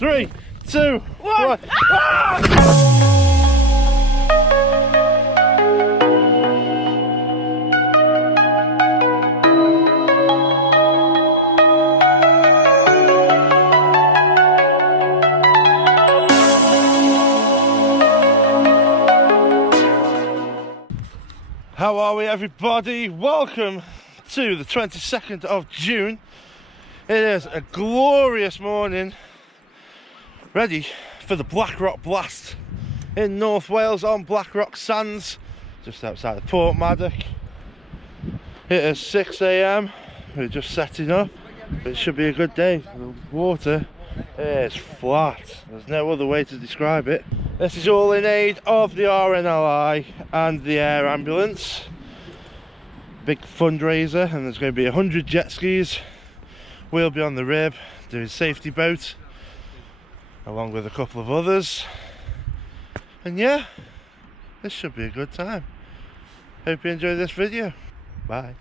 3, 2, 1. How are we, everybody? Welcome to the 22nd of June. It is a glorious morning, ready for the Blackrock Blast in North Wales on Blackrock Sands, just outside of Portmaddock. It is 6 AM, we're just setting up. It should be a good day. The water is flat, there's no other way to describe it. This is all in aid of the RNLI and the air ambulance. Big fundraiser, and there's going to be 100 jet skis. We'll be on the rib doing safety boat along with a couple of others, and yeah, this should be a good time. Hope you enjoy this video. Bye.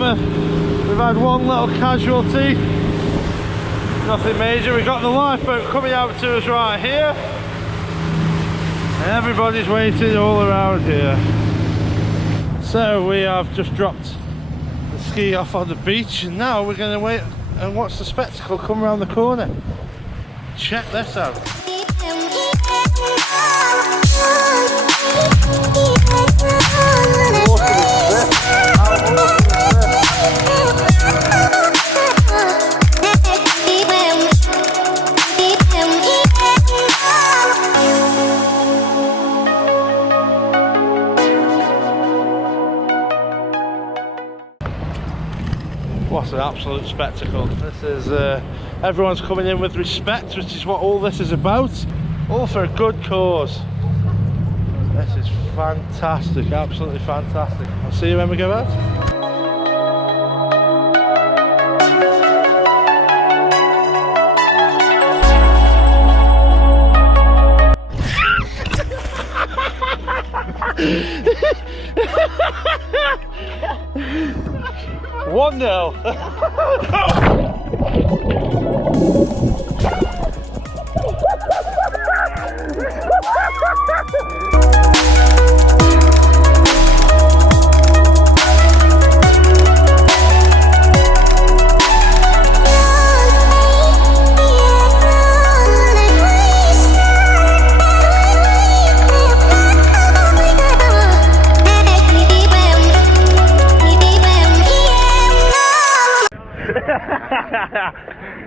We've had one little casualty, nothing major. We've got the lifeboat coming out to us right here, and everybody's waiting all around here. So we have just dropped the ski off on the beach, and now we're going to wait and watch the spectacle come around the corner. Check this out. What an absolute spectacle. This is everyone's coming in with respect, which is what all this is about, all for a good cause. This is fantastic, absolutely fantastic. I'll see you when we go out. One nil.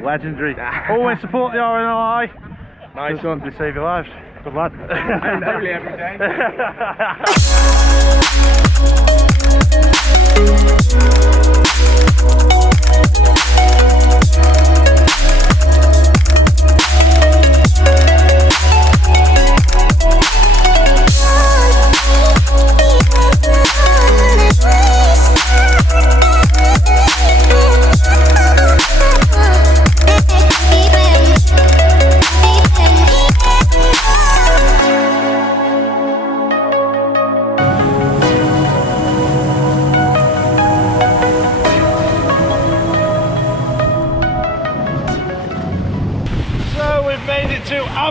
Legendary. Always support the RNLI. Nice one. They save your lives. Good lad. And only every day.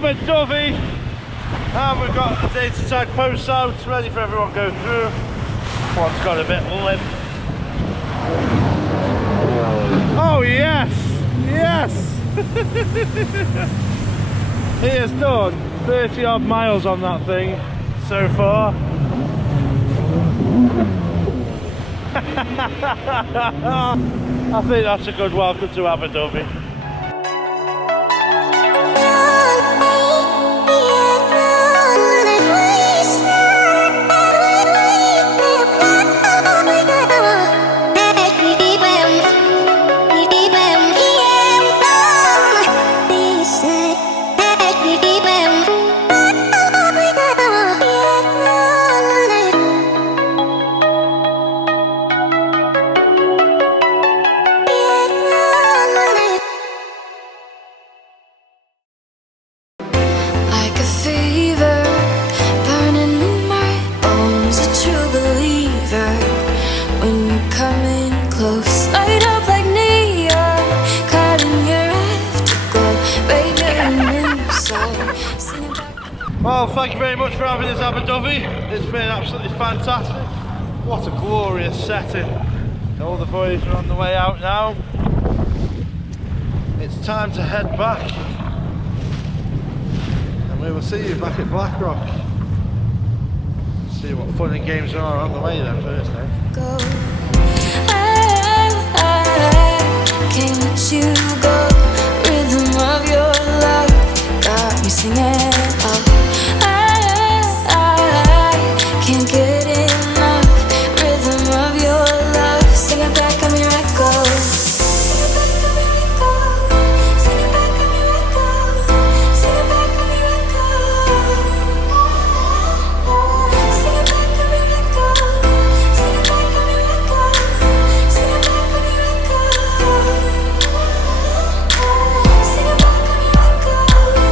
Abersoch, and we've got the data tag posts out ready for everyone to go through. One's got a bit limp. Oh yes, yes. He has done 30 odd miles on that thing so far. I think that's a good welcome to Abersoch. Well, thank you very much for having us, Abersoch. It's been absolutely fantastic. What a glorious setting. All the boys are on the way out now. It's time to head back. And we will see you back at Blackrock. See what fun and games are on the way then first, eh? Go. Can't let you go. Rhythm of your love got me singing. Can't get enough. Rhythm of your love. Sing it back on me, right go. Sing it back on me, right go. Sing it back on me, right go. Sing it back on me, right go. Sing it back on me, right go. Sing it back on me, right go. Sing it back on me, right go. Sing it back on me, right go. Sing it back on me, right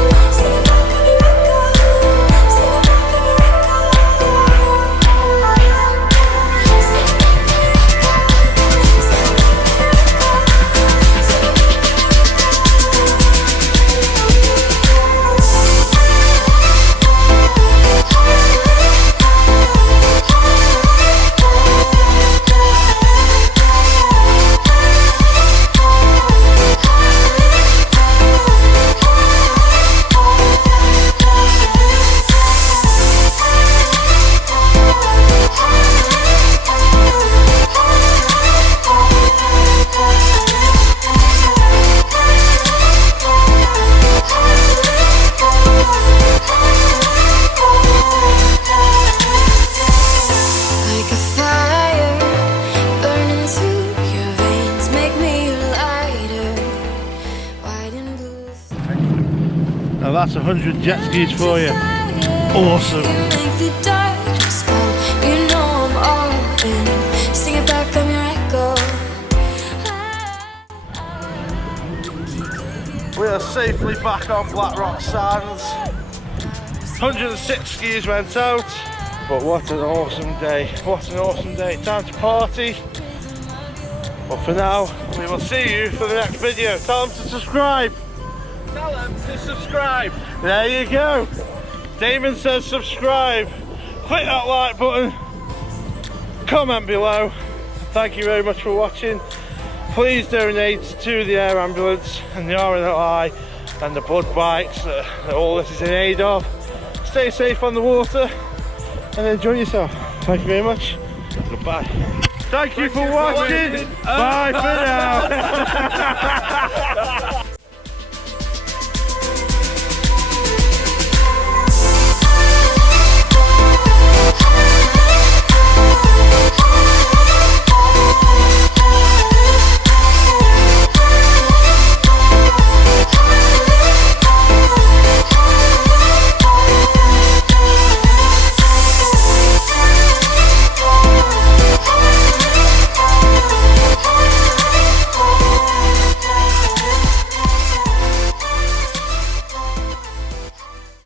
go. Sing it back on me, right go. Now that's 100 jet skis for you. Awesome. We are safely back on Blackrock Sands. 106 skis went out, but what an awesome day. What an awesome day. Time to party. But for now, we will see you for the next video. Tell them to subscribe. Tell them to subscribe. There you go. Damon says subscribe. Click that like button. Comment below. Thank you very much for watching. Please donate to the air ambulance and the RNLI and the blood bikes that all this is in aid of. Stay safe on the water and enjoy yourself. Thank you very much. Goodbye. Thank you for watching. Bye for now.